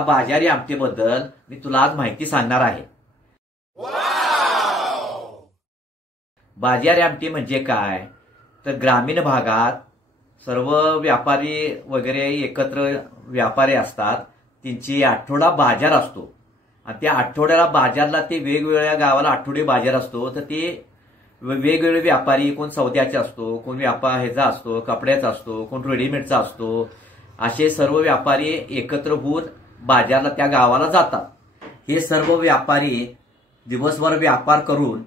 या बाजारी आमटीबद्दल मी तुला आज माहिती सांगणार आहे। बाजारी आमटी म्हणजे काय तर ग्रामीण भागात सर्व व्यापारी वगैरे एकत्र व्यापारी असतात, त्यांची आठवडा बाजार असतो आणि त्या आठवड्याला बाजारला ते वेगवेगळ्या गावाला आठवडी बाजार असतो। तर ते वेगवेगळे व्यापारी, कोण सौद्याचे असतो, कोण व्यापार ह्याचा असतो, कपड्याचा असतो, कोण रेडीमेडचा असतो, असे सर्व व्यापारी एकत्र होऊन बाजारला त्या गावाला जातात। हे सर्व व्यापारी दिवसभर व्यापार करून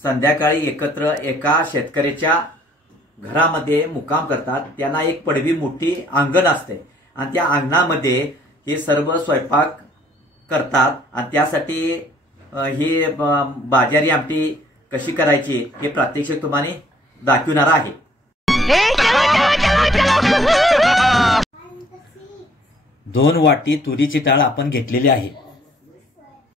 संध्याकाळी एकत्र एका शेतकऱ्याच्या घरामध्ये मुक्काम करतात। त्यांना एक पडवी मोठी अंगण असते आणि त्या अंगणामध्ये हे सर्व स्वयंपाक करतात आणि त्यासाठी ही बाजारी आमटी कशी करायची हे प्रात्यक्षिक तुम्हाला दाखवणार आहे। दोन वाटी तुरीची डाळ आपण घेतलेली आहे।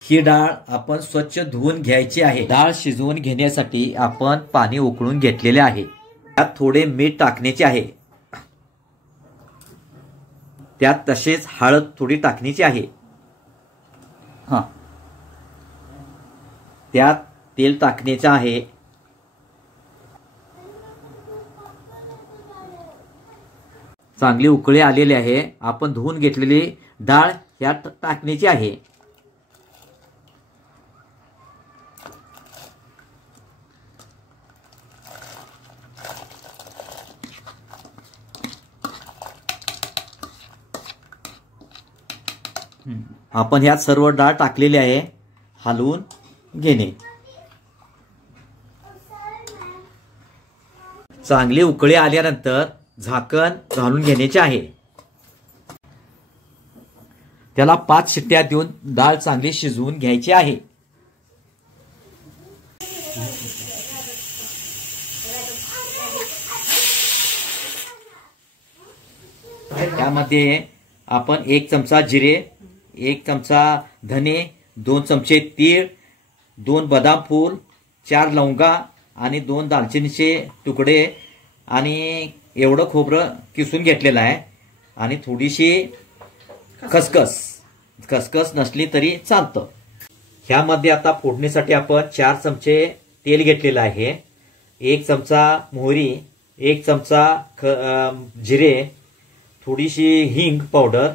ही डाळ आपण स्वच्छ धुवून घ्यायची आहे। डाळ शिजवून घेण्यासाठी आपण पाणी उकळून घेतलेले आहे। त्यात थोडे मीठ टाकण्याचे आहे, त्यात तसेच हळद थोडी टाकण्याची आहे। त्यात तेल टाकण्याचे आहे। चांगली उकळी आलेली आहे। आपण धुवून घेतलेली डाळ यात टाकण्याची आहे। आपण ह्यात सर्व डाळ टाकलेली आहे। हलवून घेणे। चांगली उकळी आल्यानंतर झाकण घालून घेण्याचे आहे। त्याला 5 शिट्ट्या देऊन डाळ चांगली शिजवून घ्यायची आहे। त्यामध्ये आपण 1 चमचा जिरे, 1 चमचा धने, 2 चमचे तीळ, 2 बदाम फूल, 4 लवंगा आणि 2 दालचिनीचे तुकडे आणि एवढं खोबरं किसून घेतलेलं आहे आणि थोडीशी खसखस नसली तरी चालतं। ह्यामध्ये आता फोडणीसाठी आपण 4 चमचे तेल घेतलेलं आहे, 1 चमचा मोहरी, 1 चमचा जिरे, थोडीशी हिंग पावडर,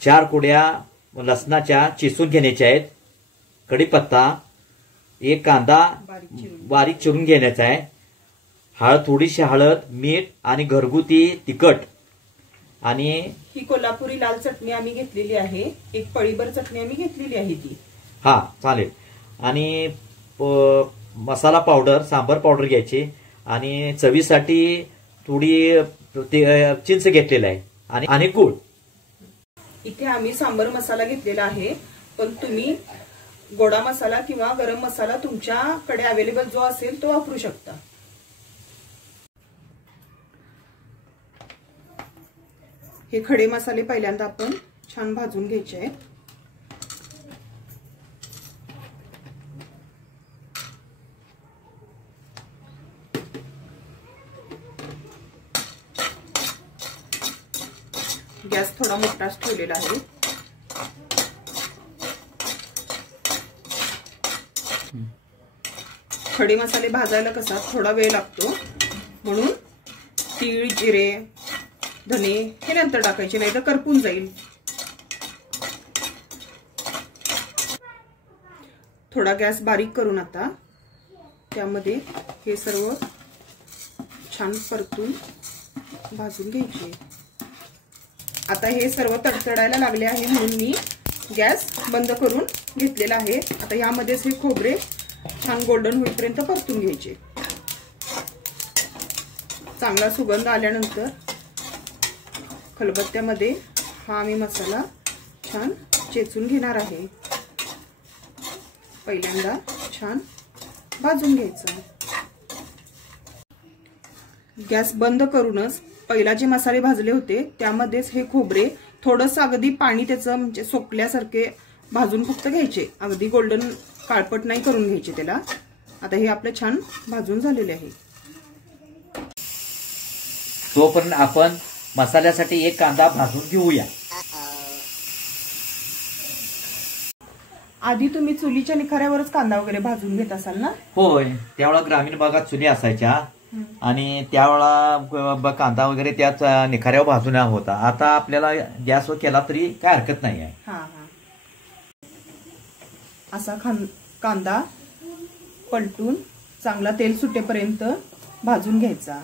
4 कुड्या लसणाच्या चिसून घ्यायच्या आहेत, कढीपत्ता, 1 कांदा बारीक चिरून घ्यायचा आहे, थोडीशी हळद, मीठ आणि घरगुती तिखट आणि ही कोल्हापुरी लाल चटणी आम्ही घेतलेली आहे। 1 पळीभर चटणी आम्ही घेतलेली आहे ती। चालेल। आणि मसाला पावडर, सांबर पावडर घ्यायची आणि चवीसाठी थोडी चिंच घेतलेला आहे आणि गूळ। इथे आम्ही सांबर मसाला घेतलेला आहे, पण तुम्ही गोडा मसाला किंवा गरम मसाला तुमच्याकडे अवेलेबल जो असेल तो वापरू शकता। हे खडे मसाले पहिल्यांदा आपण छान भाजून घ्यायचे आहेत। गॅस थोडा मोठाच ठेवलेला आहे। खडे मसाले भाजायला कसा थोडा वेळ लागतो, म्हणून तीळ, जिरे, धने हे नंतर टाकायचे, नाही तर करपून जाईल। थोडा गॅस बारीक करून आता त्यामध्ये हे सर्व छान परतून भाजून घ्यायचे। आता हे सर्व तडतडायला लागले आहे म्हणून मी गॅस बंद करून घेतलेला आहे। आता यामध्येच हे खोबरे छान गोल्डन होईपर्यंत परतून घ्यायचे। चांगला सुगंध आल्यानंतर खलबत्त्यामध्ये हा आम्ही मसाला छान चेचून घेणार आहे। पहिल्यांदा छान भाजून घ्यायचं। गॅस बंद करूनच पहिला जे मसाले भाजले होते त्यामध्येच हे खोबरे थोडंसं अगदी पाणी त्याचं म्हणजे सोकल्यासारखे भाजून फक्त घ्यायचे, अगदी गोल्डन काळपट नाही करून घ्यायचे त्याला। आता हे आपले छान भाजून झालेले आहे। तोपर्यंत आपण मसाल्यासाठी 1 कांदा भाजून घेऊया। आधी तुम्ही चुलीच्या निखाऱ्यावरच कांदा वगैरे भाजून घेत असाल ना? होय, त्यावेळेला ग्रामीण भागात चुली असायच्या आणि त्यावेळेला कांदा वगैरे त्याच निखाऱ्यावर भाजून होता. आता आपल्याला गॅसवर केला तरी काय हरकत नाही आहे. असा कांदा पलटून चांगला तेल सुटेपर्यंत भाजून घ्यायचा.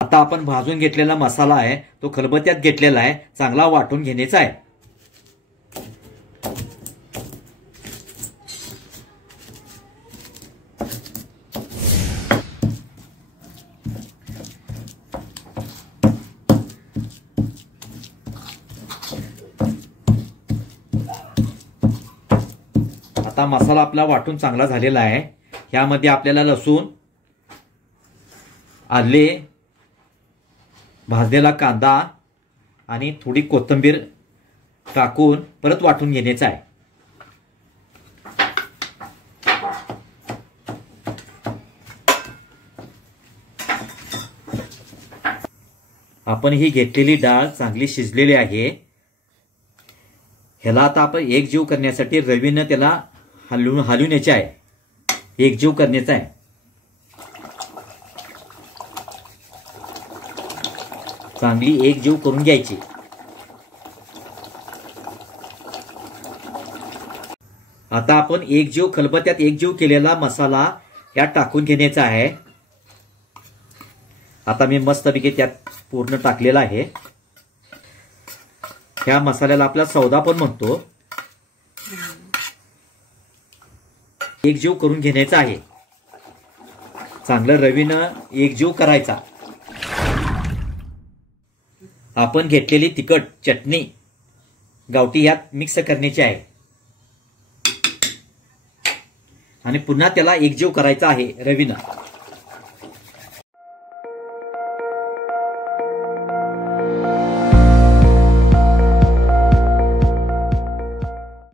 आता आपण भाजून घेतलेला मसाला आहे तो खलबत्त्यात घेतलेला आहे, चांगला वाटून घेण्याचा आहे. आता मसाला आपला वाटून चांगला झालेला आहे. यामध्ये आपल्याला लसूण, आले, भाजलेला कांदा आणि थोडी कोथिंबीर टाकून परत वाटून घेण्याचा आहे. आपण ही घेतलेली डाळ चांगली शिजलेली आहे. ह्याला आता आपण एकजीव करण्यासाठी रवीनं त्याला हलवून यायचे आहे, एकजीव करण्याचा आहे. चांगली एकजीव करून घ्यायची. आता आपण खलबत्त्यात एकजीव केलेला मसाला यात टाकून घेण्याचा आहे. आता मी मस्तपैकी त्यात पूर्ण टाकलेला आहे. ह्या मसाल्याला आपला सौदा पण म्हणतो. एकजीव करून घेण्याचा आहे. चांगलं रवीनं एकजीव करायचा. आपण घेतलेली तिखट चटणी गावठी यात मिक्स करण्याची आहे आणि पुन्हा त्याला एकजीव करायचा आहे रवीनं.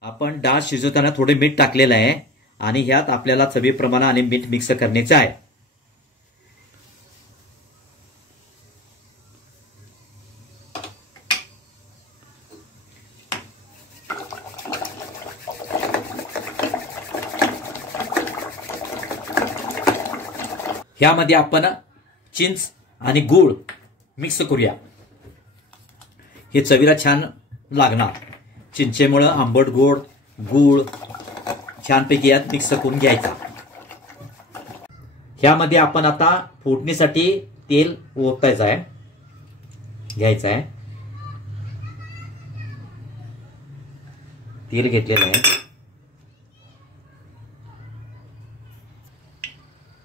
आपण डाळ शिजवताना थोडे मीठ टाकलेलं आहे आणि ह्यात आपल्याला चवीप्रमाणे आणि मीठ मिक्स करण्याचं आहे. ह्यामध्ये आपण चिंच आणि गूळ मिक्स करूया. हे चवीला छान लागणार. चिंचेमुळे आंबट गोड गूळ छानपैकी यात मिक्स करून घ्यायचा. ह्यामध्ये आपण आता फोडणीसाठी तेल ओतायचं आहे, घ्यायचं आहे. तेल घेतलेलं आहे.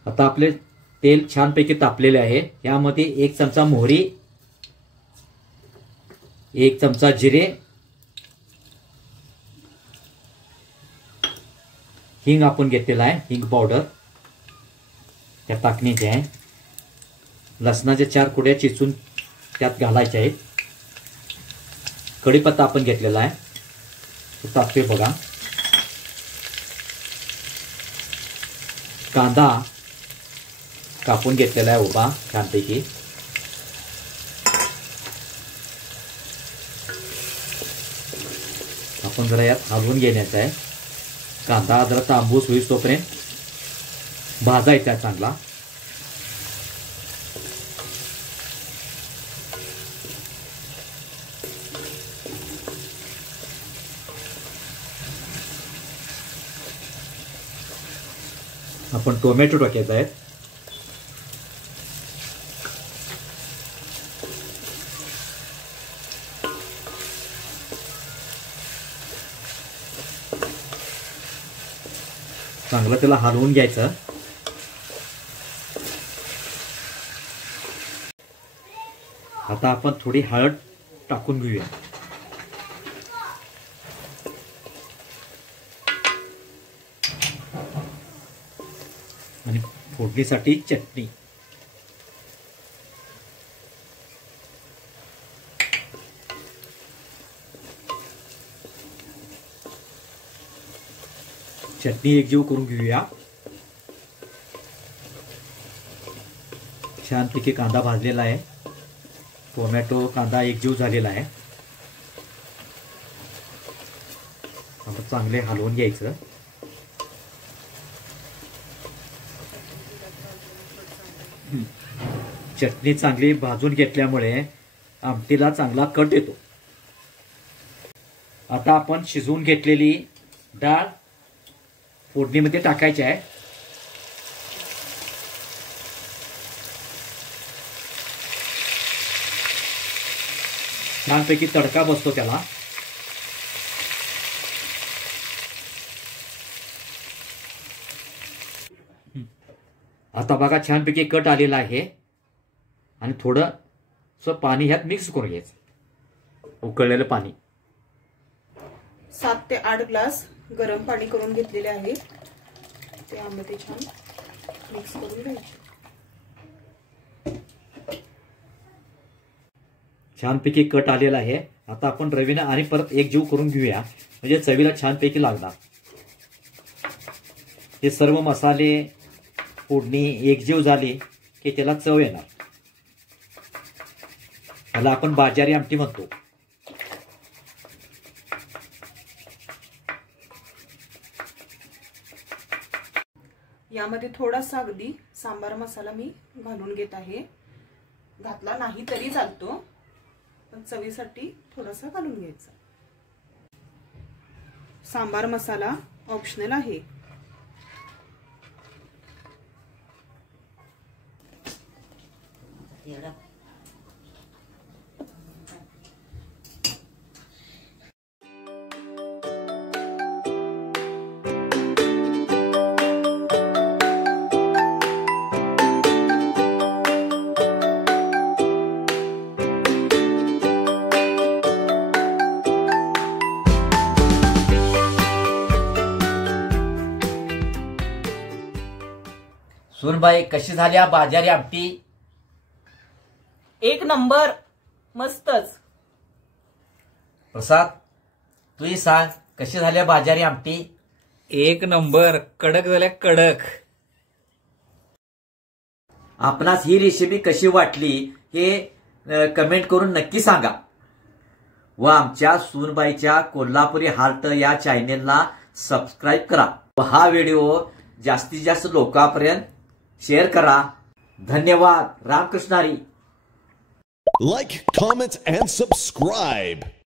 आता आपले तेल छानपैकी तापलेले आहे. यामध्ये 1 चमचा मोहरी, 1 चमचा जिरे, हिंग आपण घेतलेला आहे, हिंग पावडर त्यात टाकण्याची आहे. लसणाच्या 4 कुड्या चिचून त्यात घालायच्या आहेत. कढीपत्ता आपण घेतलेला आहे, तो टाकतोय बघा. कांदा कापून घेतलेला आहे उभा छानपैकी. आपण जरा यात हलवून घेण्याचा आहे. कांदा जरा तांबूस होईस तोपर्यंत भाजायचा आहे चांगला. आपण टोमॅटो टाकायचा आहे. चांगलं त्याला हलवून घ्यायचं. आता आपण थोडी हळद टाकून घेऊया. आणि फोडणीसाठी चटणी. चटणी एकजीव करून घेऊया. छानपैकी कांदा भाजलेला आहे. टोमॅटो कांदा एकजीव झालेला आहे. आता चांगले हलवून घ्यायचं. चटणी चांगली भाजून घेतल्यामुळे आमटीला चांगला कट येतो. आता आपण शिजवून घेतलेली डाळ फोडणीमध्ये टाकायची आहे. छानपैकी तडका बसतो त्याला. आता बघा छानपैकी कट आलेला आहे आणि थोडं पाणी ह्यात मिक्स करून घ्यायचं, उकळलेलं पाणी. 7 ते 8 ग्लास गरम पाणी करून घेतलेले आहे, त्यामध्ये छान मिक्स करून घ्यायचे. छानपैकी कट आलेला आहे. आता आपण रवीनं आणि परत एकजीव करून घेऊया, म्हणजे चवीला छानपैकी लागणार. हे सर्व मसाले फोडणी एकजीव झाली की त्याला चव येणार. त्याला आपण बाजारी आमटी म्हणतो. यामध्ये थोडासा अगदी सांबार मसाला मी घालून घेत आहे. घातला नाही तरी चालतो, पण चवीसाठी थोडासा घालून घ्यायचा. सांबार मसाला ऑप्शनल आहे. सुनबाई, कशी झाली बाजारी आमटी? एक नंबर, मस्तच. प्रसाद, तूही सांग, कशी झाली बाजारी आमटी? एक नंबर, कडक झाल्या कडक. आपणास ही रेसिपी कशी वाटली हे कमेंट करून नक्की सांगा. व आमच्या सूनबाईच्या कोल्हापुरी हार्ट या चॅनेलला सबस्क्राईब करा. व हा व्हिडिओ जास्तीत जास्त लोकांपर्यंत शेअर करा. धन्यवाद. Ramakrishna Hari. Like, comment, and subscribe.